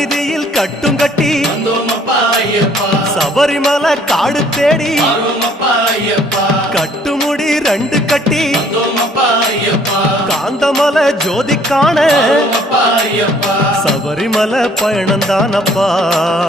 சந்நிதியில் கட்டும் கட்டி சபரிமலை காடு தேடி கட்டுமுடி 2 கட்டி காந்தமலை ஜோதி காண சபரிமலை பயணந்தானப்பா.